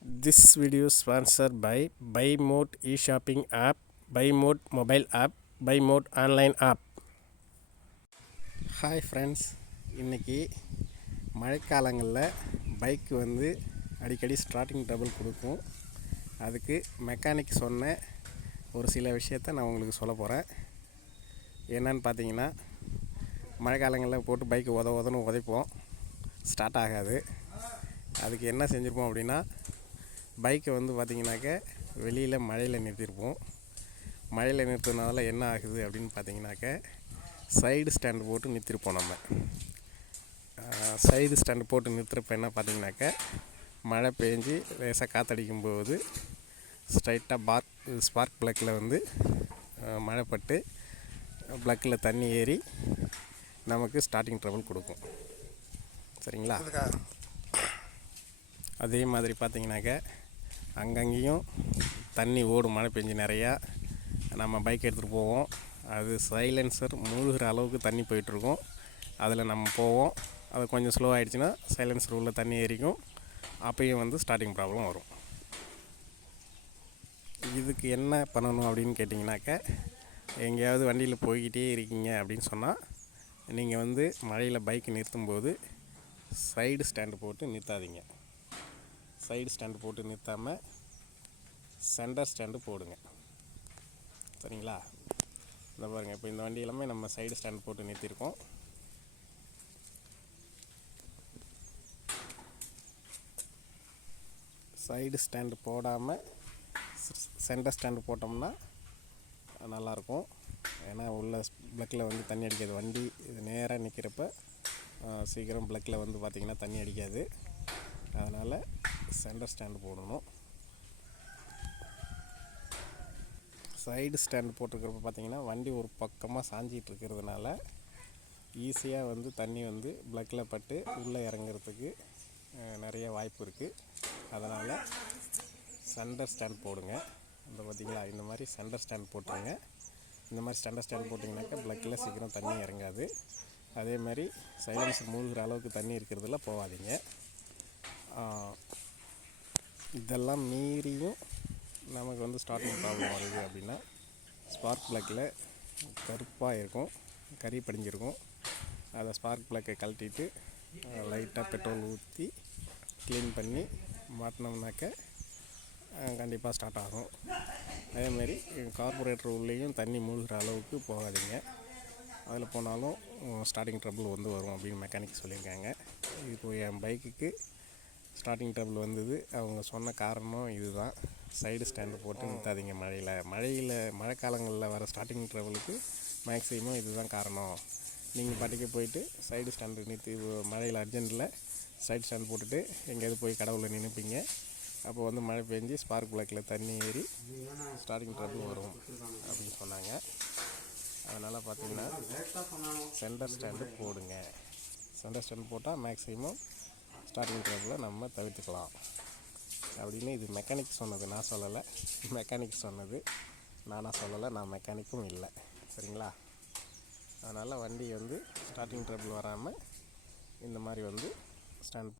This video is sponsored by Buy Mode e-shopping app, Buy Mode mobile app, Buy Mode online app. Hi friends, இன்றைக்கி மழைக்காலங்களில் bike அடிக்கடி starting trouble கொடுக்கும். அதுக்கு mechanic சொன்ன ஒரு சில விஷயத்தை நான் உங்களுக்கு சொல்ல போகிறேன். என்னன்னு பார்த்தீங்கன்னா, மழைக்காலங்களில் போட்டு பைக்கு உதவுன்னு உதைப்போம், ஸ்டார்ட் ஆகாது. அதுக்கு என்ன செஞ்சுருப்போம் அப்படின்னா, பைக்கை பார்த்திங்கனாக்க வெளியில் மழையில் நிறுத்தியிருப்போம். மழையில் நிறுத்தினால என்ன ஆகுது அப்படின்னு பார்த்தீங்கன்னாக்க, சைடு ஸ்டாண்டு போட்டு நிறுத்திருப்போம். நம்ம சைடு ஸ்டாண்டு போட்டு நிறுத்துறப்ப என்ன பார்த்தீங்கன்னாக்க, மழை பெஞ்சு லேசாக காற்றடிக்கும் போது ஸ்ட்ரைட்டாக ஸ்பார்க் ப்ளக்கில் மழைப்பட்டு ப்ளக்கில் தண்ணி ஏறி நமக்கு ஸ்டார்டிங் ட்ரபிள் கொடுக்கும். சரிங்களா? அதே மாதிரி பார்த்தீங்கன்னாக்க, அங்கங்கேயும் தண்ணி ஓடும். மழை பெஞ்சு நிறையா நம்ம பைக் எடுத்துகிட்டு போவோம். அது சைலன்சர் மூழ்கிற அளவுக்கு தண்ணி போயிட்டுருக்கும். அதில் நம்ம போவோம். அது கொஞ்சம் ஸ்லோ ஆகிடுச்சின்னா சைலன்சர் உள்ள தண்ணி ஏறிக்கும். அப்பையும் ஸ்டார்டிங் ப்ராப்ளம் வரும். இதுக்கு என்ன பண்ணணும் அப்படின்னு கேட்டிங்கனாக்க, எங்கேயாவது வண்டியில் போய்கிட்டே இருக்கீங்க அப்படின்னு சொன்னால், நீங்கள் மழையில் பைக் நிறுத்தும்போது சைடு ஸ்டாண்டு போட்டு நிறுத்தாதீங்க. சைடு ஸ்டாண்டு போட்டு நிறுத்தாமல் சென்டர் ஸ்டாண்டு போடுங்க. சரிங்களா? இந்த பாருங்கள், இப்போ இந்த வண்டி எல்லாமே நம்ம சைடு ஸ்டாண்டு போட்டு நிறுத்தியிருக்கோம். சைடு ஸ்டாண்டு போடாமல் சென்டர் ஸ்டாண்டு போட்டோம்னா நல்லாயிருக்கும். ஏன்னா உள்ள ப்ளக்கில் தண்ணி அடிக்காது. வண்டி இது நேராக நிற்கிறப்ப சீக்கிரம் ப்ளக்கில் பார்த்திங்கன்னா தண்ணி அடிக்காது. அதனால் சென்டர் ஸ்டாண்டு போடணும். சைடு ஸ்டாண்டு போட்டிருக்கிறப்ப பார்த்திங்கன்னா வண்டி ஒரு பக்கமாக சாஞ்சிகிட்டு இருக்கிறதுனால ஈஸியாக தண்ணி ப்ளக்கில் பட்டு உள்ளே இறங்குறதுக்கு நிறைய வாய்ப்பு இருக்குது. அதனால் சென்டர் ஸ்டாண்ட் போடுங்க. பார்த்திங்களா, இந்த மாதிரி சென்டர் ஸ்டாண்ட் போட்டுருங்க. இந்த மாதிரி சென்டர் ஸ்டாண்ட் போட்டிங்கனாக்கா ப்ளக்கில் சீக்கிரம் தண்ணி இறங்காது. அதே மாதிரி சைலன்சர் மூழ்கிற அளவுக்கு தண்ணி இருக்கிறதுல போகாதீங்க. இதெல்லாம் மீறியும் நமக்கு ஸ்டார்டிங் ப்ராப்ளம் வருது அப்படின்னா, ஸ்பார்க் ப்ளக்கில் கருப்பாக இருக்கும், கறி படிஞ்சிருக்கும். அதை ஸ்பார்க் ப்ளக்கை கழட்டிட்டு லைட்டாக பெட்ரோல் ஊற்றி க்ளீன் பண்ணி மாட்டினோம்னாக்க கண்டிப்பாக ஸ்டார்ட் ஆகும். அதேமாதிரி கார்பரேட்டர் உள்ளேயும் தண்ணி மூழ்கிற அளவுக்கு போகாதீங்க. அதில் போனாலும் ஸ்டார்டிங் ட்ரபிள் வரும் அப்படின்னு மெக்கானிக் சொல்லியிருக்காங்க. இப்போ என் பைக்குக்கு ஸ்டார்டிங் ட்ரபிள் அவங்க சொன்ன காரணம் இதுதான். சைடு ஸ்டாண்டு போட்டு நிறுத்தாதீங்க. மழைக்காலங்களில் வர ஸ்டார்டிங் ட்ரபிளுக்கு மேக்ஸிமம் இதுதான் காரணம். நீங்கள் பாட்டுக்கு போயிட்டு சைடு ஸ்டாண்டு நிறுத்தி மழையில் அர்ஜென்ட்டில் சைடு ஸ்டாண்டு போட்டுட்டு எங்கேயாவது போய் கடவுளில் நினைப்பீங்க. அப்போ மழை பெஞ்சு ஸ்பார்க் ப்ளக்கில் தண்ணி ஏறி ஸ்டார்டிங் ட்ரபிள் வரும் அப்படின்னு சொன்னாங்க. அதனால் பார்த்திங்கன்னா சென்டர் ஸ்டாண்டு போடுங்க. சென்டர் ஸ்டாண்டு போட்டால் மேக்ஸிமம் ஸ்டார்டிங் ட்ரபிளை நம்ம தவிர்த்துக்கலாம் அப்படின்னு இது மெக்கானிக் சொன்னது, நான் சொல்லலை. மெக்கானிக் சொன்னது, நானாக சொல்லலை. நான் மெக்கானிக்கும் இல்லை. சரிங்களா? அதனால் வண்டி ஸ்டார்டிங் ட்ரபிள் வராமல் இந்த மாதிரி ஸ்டாண்ட்